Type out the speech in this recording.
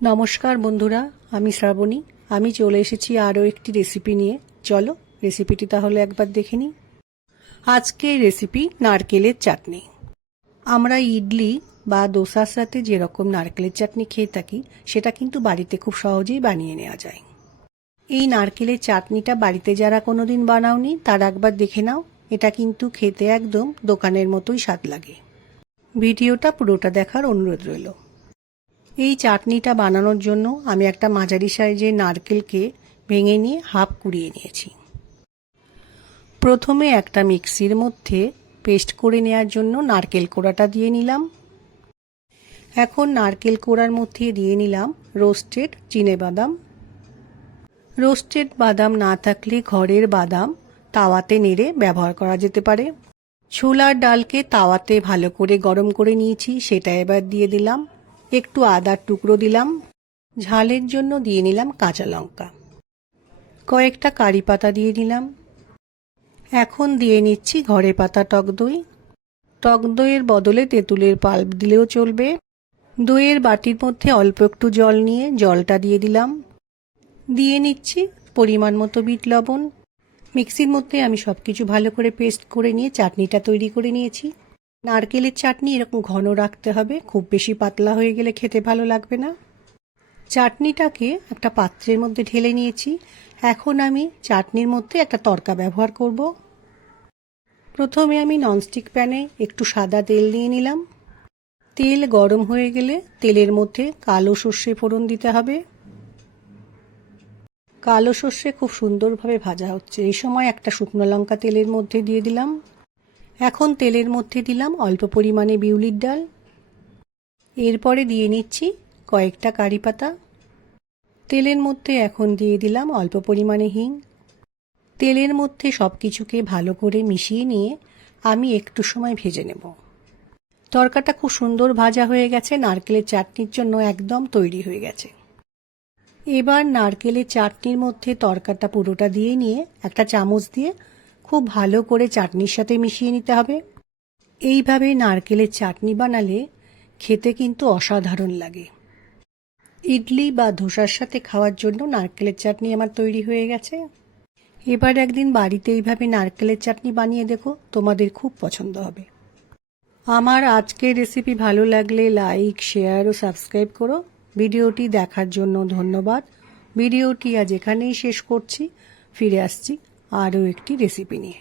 নমস্কার বন্ধুরা, আমি শ্রাবণী। আমি চলে এসেছি আরও একটি রেসিপি নিয়ে। চলো রেসিপিটি তাহলে একবার দেখে নিই। আজকে রেসিপি নারকেলের চাটনি। আমরা ইডলি বা দোসার সাথে যেরকম নারকেলের চাটনি খেয়ে থাকি, সেটা কিন্তু বাড়িতে খুব সহজেই বানিয়ে নেওয়া যায়। এই নারকেলের চাটনিটা বাড়িতে যারা কোনোদিন বানাওনি তারা একবার দেখে নাও। এটা কিন্তু খেতে একদম দোকানের মতোই স্বাদ লাগে। ভিডিওটা পুরোটা দেখার অনুরোধ রইল। এই চাটনিটা বানানোর জন্য আমি একটা মাঝারি সাইজের নারকেলকে ভেঙে নিয়ে হাফ কুড়িয়ে নিয়েছি। প্রথমে একটা মিক্সির মধ্যে পেস্ট করে নেওয়ার জন্য নারকেল কোড়াটা দিয়ে নিলাম। এখন নারকেল কোড়ার মধ্যে দিয়ে নিলাম রোস্টেড চিনেবাদাম। রোস্টেড বাদাম না থাকলে ঘরের বাদাম তাওয়াতে নেড়ে ব্যবহার করা যেতে পারে। ছোলার ডালকে তাওয়াতে ভালো করে গরম করে নিয়েছি, সেটা এবার দিয়ে দিলাম। একটু আদার টুকরো দিলাম। ঝালের জন্য দিয়ে নিলাম কাঁচা লঙ্কা। কয়েকটা কারি পাতা দিয়ে নিলাম। এখন দিয়ে নিচ্ছি ঘরে পাতা টক দই। টক দইয়ের বদলে তেঁতুলের পাল্প দিলেও চলবে। দইয়ের বাটির মধ্যে অল্প একটু জল নিয়ে জলটা দিয়ে দিলাম। দিয়ে নিচ্ছি পরিমাণ মতো বিট লবণ। মিক্সির মধ্যে আমি সব কিছু ভালো করে পেস্ট করে নিয়ে চাটনিটা তৈরি করে নিয়েছি। নারকেলের চাটনি এরকম ঘন রাখতে হবে, খুব বেশি পাতলা হয়ে গেলে খেতে ভালো লাগবে না। চাটনিটাকে একটা পাত্রের মধ্যে ঢেলে নিয়েছি। এখন আমি চাটনির মধ্যে একটা তড়কা ব্যবহার করব। প্রথমে আমি ননস্টিক প্যানে একটু সাদা তেল দিয়ে নিলাম। তেল গরম হয়ে গেলে তেলের মধ্যে কালো সর্ষে ফোড়ন দিতে হবে। কালো সর্ষে খুব সুন্দরভাবে ভাজা হচ্ছে। এই সময় একটা শুকনো লঙ্কা তেলের মধ্যে দিয়ে দিলাম। এখন তেলের মধ্যে দিলাম অল্প পরিমাণে বিউলির ডাল। এরপরে দিয়ে নিচ্ছি কয়েকটা কারি পাতা। তেলের মধ্যে এখন দিয়ে দিলাম অল্প পরিমাণে হিং। তেলের মধ্যে সব কিছুকে ভালো করে মিশিয়ে নিয়ে আমি একটু সময় ভেজে নেব। তরকাটা খুব সুন্দর ভাজা হয়ে গেছে, নারকেলের চাটনির জন্য একদম তৈরি হয়ে গেছে। এবার নারকেলের চাটনির মধ্যে তরকাটা পুরোটা দিয়ে নিয়ে একটা চামচ দিয়ে খুব ভালো করে চাটনির সাথে মিশিয়ে নিতে হবে। এইভাবে নারকেলের চাটনি বানালে খেতে কিন্তু অসাধারণ লাগে। ইডলি বা ধোসার সাথে খাওয়ার জন্য নারকেলের চাটনি আমার তৈরি হয়ে গেছে। এবার একদিন বাড়িতে এইভাবে নারকেলের চাটনি বানিয়ে দেখো, তোমাদের খুব পছন্দ হবে। আমার আজকের রেসিপি ভালো লাগলে লাইক, শেয়ার ও সাবস্ক্রাইব করো। ভিডিওটি দেখার জন্য ধন্যবাদ। ভিডিওটি আজ এখানেই শেষ করছি। ফিরে আসছি আরও একটি রেসিপি নিয়ে।